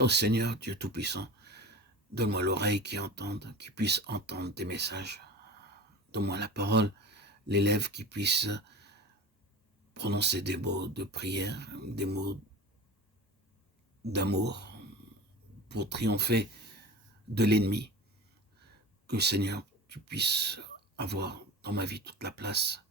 Ô Seigneur, Dieu Tout-Puissant, donne-moi l'oreille qui puisse entendre tes messages. Donne-moi la parole, les lèvres qui puissent prononcer des mots de prière, des mots d'amour pour triompher de l'ennemi. Que Seigneur, tu puisses avoir dans ma vie toute la place,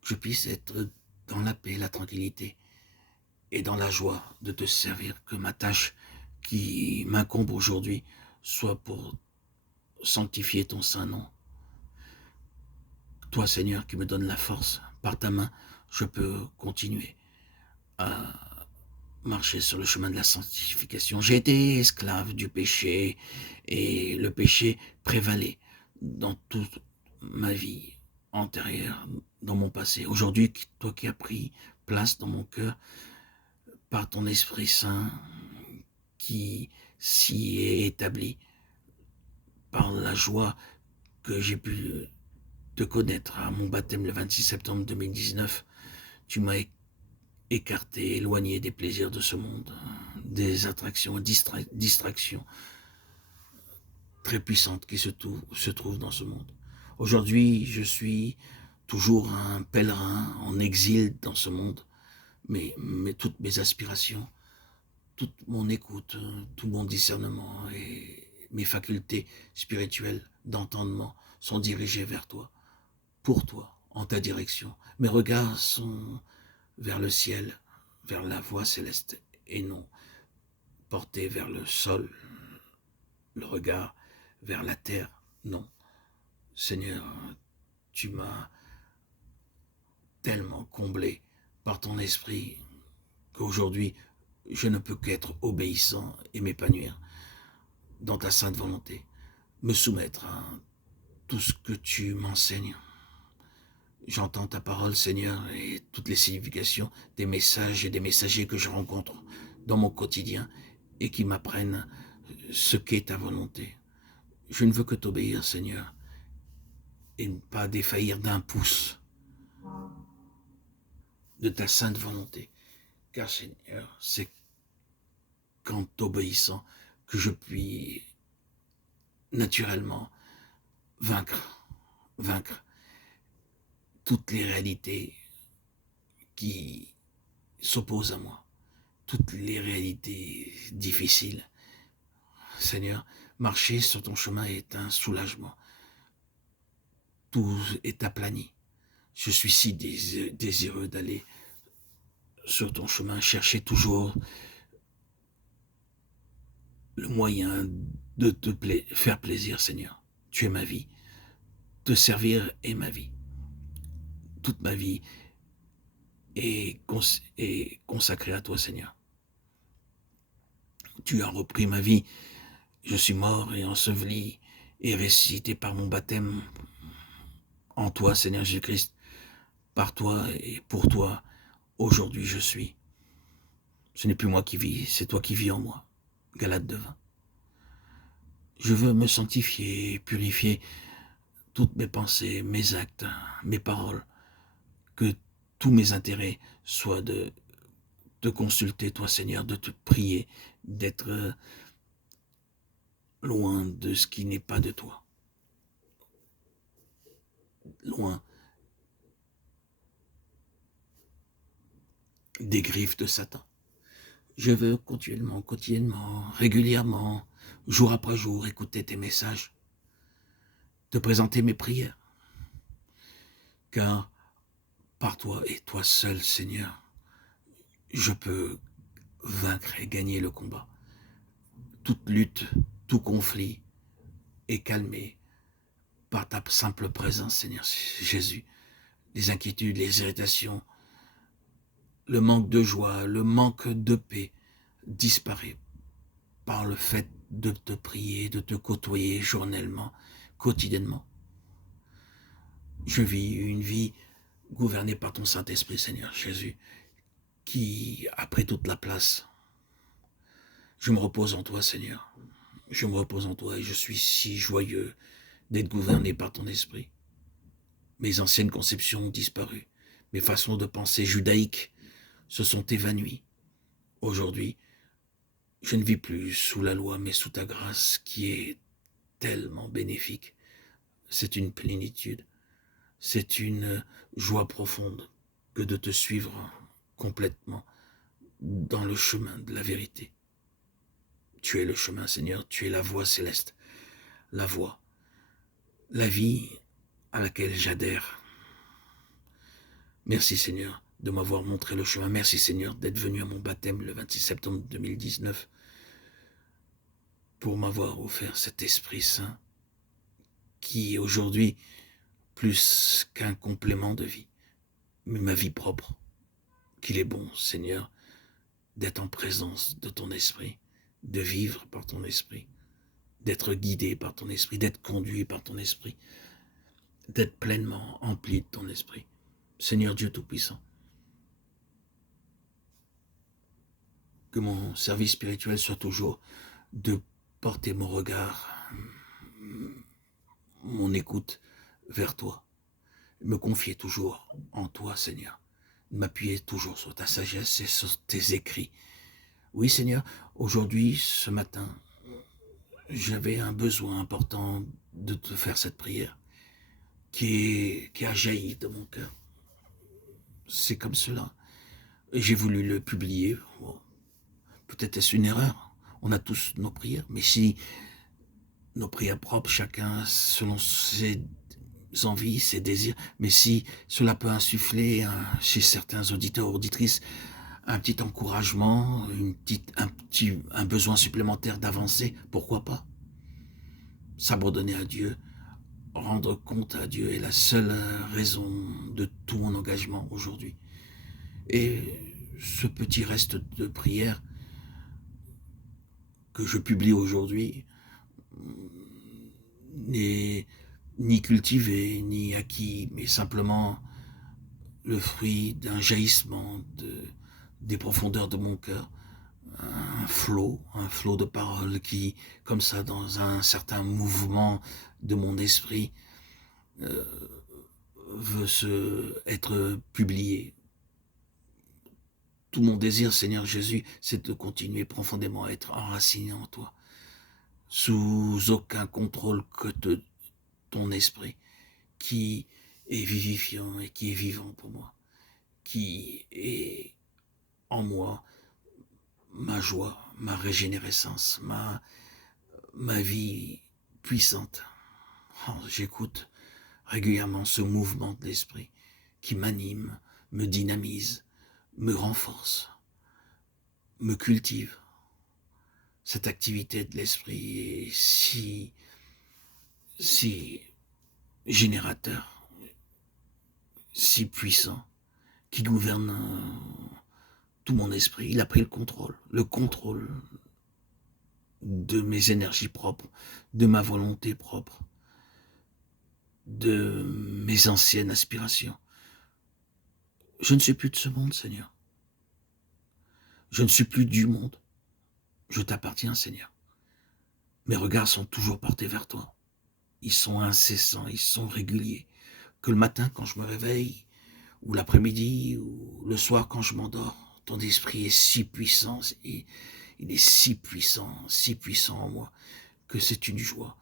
que je puisse être dans la paix, la tranquillité et dans la joie de te servir, que ma tâche qui m'incombe aujourd'hui soit pour sanctifier ton saint nom. Toi, Seigneur, qui me donnes la force, par ta main, je peux continuer à marcher sur le chemin de la sanctification. J'ai été esclave du péché et le péché prévalait dans toute ma vie antérieure, dans mon passé. Aujourd'hui, toi qui as pris place dans mon cœur par ton Esprit Saint qui s'y est établi, par la joie que j'ai pu te connaître à mon baptême le 26 septembre 2019, tu m'as écarté, éloigné des plaisirs de ce monde, des attractions, distractions très puissantes qui se trouvent dans ce monde. Aujourd'hui, je suis toujours un pèlerin en exil dans ce monde, mais toutes mes aspirations, toute mon écoute, tout mon discernement et mes facultés spirituelles d'entendement sont dirigées vers toi, pour toi, en ta direction. Mes regards sont vers le ciel, vers la voie céleste, et non portés vers le sol, le regard vers la terre. Non, Seigneur, tu m'as tellement comblé par ton esprit qu'aujourd'hui, je ne peux qu'être obéissant et m'épanouir dans ta sainte volonté, me soumettre à tout ce que tu m'enseignes. J'entends ta parole, Seigneur, et toutes les significations des messages et des messagers que je rencontre dans mon quotidien et qui m'apprennent ce qu'est ta volonté. Je ne veux que t'obéir, Seigneur, et ne pas défaillir d'un pouce de ta sainte volonté. Car, Seigneur, c'est qu'en t'obéissant que je puis naturellement vaincre toutes les réalités qui s'opposent à moi, toutes les réalités difficiles. Seigneur, marcher sur ton chemin est un soulagement. Tout est aplani. Je suis si désireux d'aller sur ton chemin, chercher toujours le moyen de te faire plaisir, Seigneur. Tu es ma vie. Te servir est ma vie. Toute ma vie est consacrée à toi, Seigneur. Tu as repris ma vie. Je suis mort et enseveli et ressuscité par mon baptême en toi, Seigneur Jésus-Christ. Par toi et pour toi, aujourd'hui je suis. Ce n'est plus moi qui vis, c'est toi qui vis en moi. Galates 2:20. Je veux me sanctifier, purifier toutes mes pensées, mes actes, mes paroles, que tous mes intérêts soient de te consulter, toi Seigneur, de te prier, d'être loin de ce qui n'est pas de toi, loin des griffes de Satan. Je veux quotidiennement, régulièrement, jour après jour, écouter tes messages, te présenter mes prières, car par toi et toi seul, Seigneur, je peux vaincre et gagner le combat. Toute lutte, tout conflit est calmé par ta simple présence, Seigneur Jésus. Les inquiétudes, les irritations, le manque de joie, le manque de paix disparaît par le fait de te prier, de te côtoyer journellement, quotidiennement. Je vis une vie gouvernée par ton Saint-Esprit, Seigneur Jésus, qui a pris toute la place. Je me repose en toi, Seigneur. Je me repose en toi et je suis si joyeux d'être gouverné par ton esprit. Mes anciennes conceptions ont disparu. Mes façons de penser judaïques se sont évanouies. Aujourd'hui, Je ne vis plus sous la loi, mais sous ta grâce qui est tellement bénéfique. C'est une plénitude, c'est une joie profonde que de te suivre complètement dans le chemin de la vérité. Tu es le chemin, Seigneur, tu es la voie céleste, la voie, la vie à laquelle j'adhère. Merci Seigneur de m'avoir montré le chemin. Merci Seigneur d'être venu à mon baptême le 26 septembre 2019 pour m'avoir offert cet Esprit Saint qui est aujourd'hui plus qu'un complément de vie, mais ma vie propre. Qu'il est bon, Seigneur, d'être en présence de ton Esprit, de vivre par ton Esprit, d'être guidé par ton Esprit, d'être conduit par ton Esprit, d'être pleinement empli de ton Esprit. Seigneur Dieu Tout-Puissant, que mon service spirituel soit toujours de porter mon regard, mon écoute vers toi, me confier toujours en toi, Seigneur, m'appuyer toujours sur ta sagesse et sur tes écrits. Oui, Seigneur, aujourd'hui, ce matin, j'avais un besoin important de te faire cette prière qui a jailli de mon cœur. C'est comme cela. J'ai voulu le publier. Bon, peut-être est-ce une erreur. On a tous nos prières, mais si nos prières propres, chacun selon ses envies, ses désirs, mais si cela peut insuffler chez certains auditeurs ou auditrices un petit encouragement, un besoin supplémentaire d'avancer, pourquoi pas? S'abandonner à Dieu, rendre compte à Dieu est la seule raison de tout mon engagement aujourd'hui. Et ce petit reste de prière que je publie aujourd'hui n'est ni cultivé, ni acquis, mais simplement le fruit d'un jaillissement des profondeurs de mon cœur, un flot de paroles qui, comme ça, dans un certain mouvement de mon esprit, veut être publié. Tout mon désir, Seigneur Jésus, c'est de continuer profondément à être enraciné en toi, sous aucun contrôle que ton esprit, qui est vivifiant et qui est vivant pour moi, qui est en moi ma joie, ma régénérescence, ma vie puissante. Oh, j'écoute régulièrement ce mouvement de l'esprit qui m'anime, me dynamise, me renforce, me cultive. Cette activité de l'esprit est si générateur, si puissant, qui gouverne tout mon esprit. Il a pris le contrôle de mes énergies propres, de ma volonté propre, de mes anciennes aspirations. Je ne suis plus de ce monde, Seigneur. Je ne suis plus du monde. Je t'appartiens, Seigneur. Mes regards sont toujours portés vers toi. Ils sont incessants, ils sont réguliers. Que le matin, quand je me réveille, ou l'après-midi, ou le soir, quand je m'endors, ton esprit est si puissant, et il est si puissant en moi, que c'est une joie.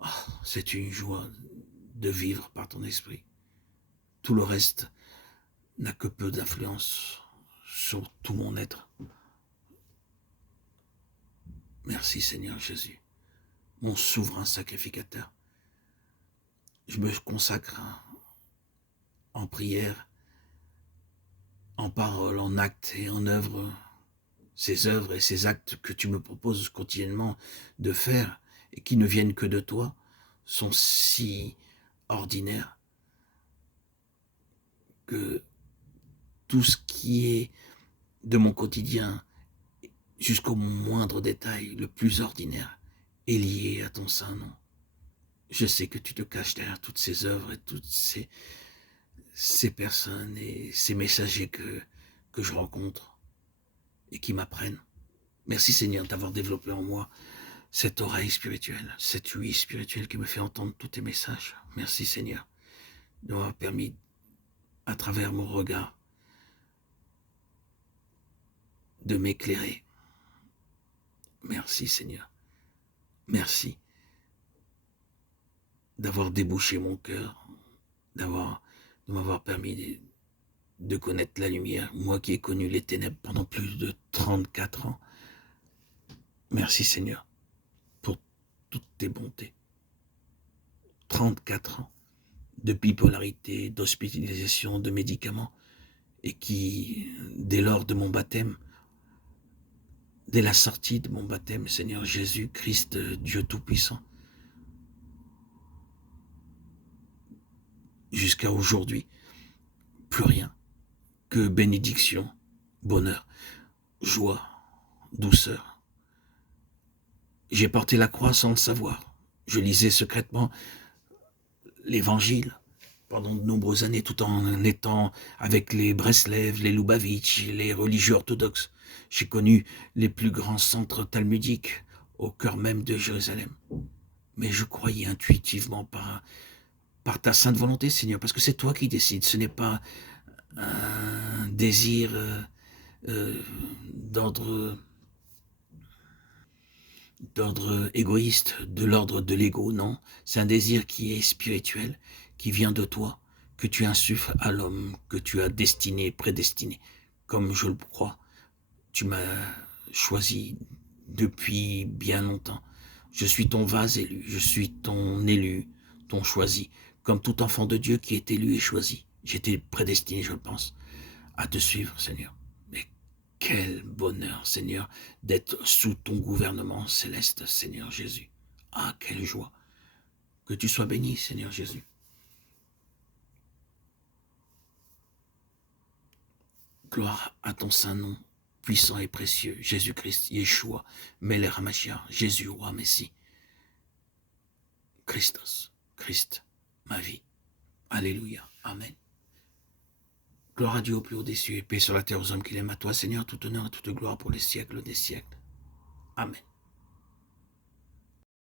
Oh, c'est une joie de vivre par ton esprit. Tout le reste n'a que peu d'influence sur tout mon être. Merci Seigneur Jésus, mon souverain sacrificateur. Je me consacre en prière, en parole, en actes et en œuvres, ces œuvres et ces actes que tu me proposes quotidiennement de faire et qui ne viennent que de toi, sont si ordinaires que tout ce qui est de mon quotidien, jusqu'au moindre détail, le plus ordinaire, est lié à ton saint nom. Je sais que tu te caches derrière toutes ces œuvres et toutes ces personnes et ces messagers que je rencontre et qui m'apprennent. Merci Seigneur d'avoir développé en moi cette oreille spirituelle, cette ouïe spirituelle qui me fait entendre tous tes messages. Merci Seigneur de m'avoir permis, à travers mon regard, de m'éclairer Merci Seigneur. Merci d'avoir débouché mon cœur, de m'avoir permis de connaître la lumière, moi qui ai connu les ténèbres pendant plus de 34 ans. Merci Seigneur pour toutes tes bontés. 34 ans de bipolarité, d'hospitalisation, de médicaments, et qui, dès lors de mon baptême, dès la sortie de mon baptême, Seigneur Jésus-Christ, Dieu Tout-Puissant, jusqu'à aujourd'hui, plus rien que bénédiction, bonheur, joie, douceur. J'ai porté la croix sans le savoir. Je lisais secrètement l'Évangile pendant de nombreuses années, tout en étant avec les Breslev, les Lubavitch, les religieux orthodoxes. J'ai connu les plus grands centres talmudiques au cœur même de Jérusalem. Mais je croyais intuitivement par ta sainte volonté, Seigneur, parce que c'est toi qui décides. Ce n'est pas un désir d'ordre égoïste, de l'ordre de l'ego, non. C'est un désir qui est spirituel, qui vient de toi, que tu insuffles à l'homme, que tu as destiné, prédestiné. Comme je le crois, tu m'as choisi depuis bien longtemps. Je suis ton vase élu, je suis ton élu, ton choisi, comme tout enfant de Dieu qui est élu et choisi. J'étais prédestiné, je pense, à te suivre, Seigneur. Mais quel bonheur, Seigneur, d'être sous ton gouvernement céleste, Seigneur Jésus. Ah, quelle joie. Que tu sois béni, Seigneur Jésus. Gloire à ton saint nom, puissant et précieux, Jésus-Christ, Yeshua, Melech HaMashiach, Jésus, roi Messie. Christos, Christ, ma vie. Alléluia. Amen. Gloire à Dieu au plus haut des cieux et paix sur la terre aux hommes qu'il aime, à toi, Seigneur, tout honneur et toute gloire pour les siècles des siècles. Amen.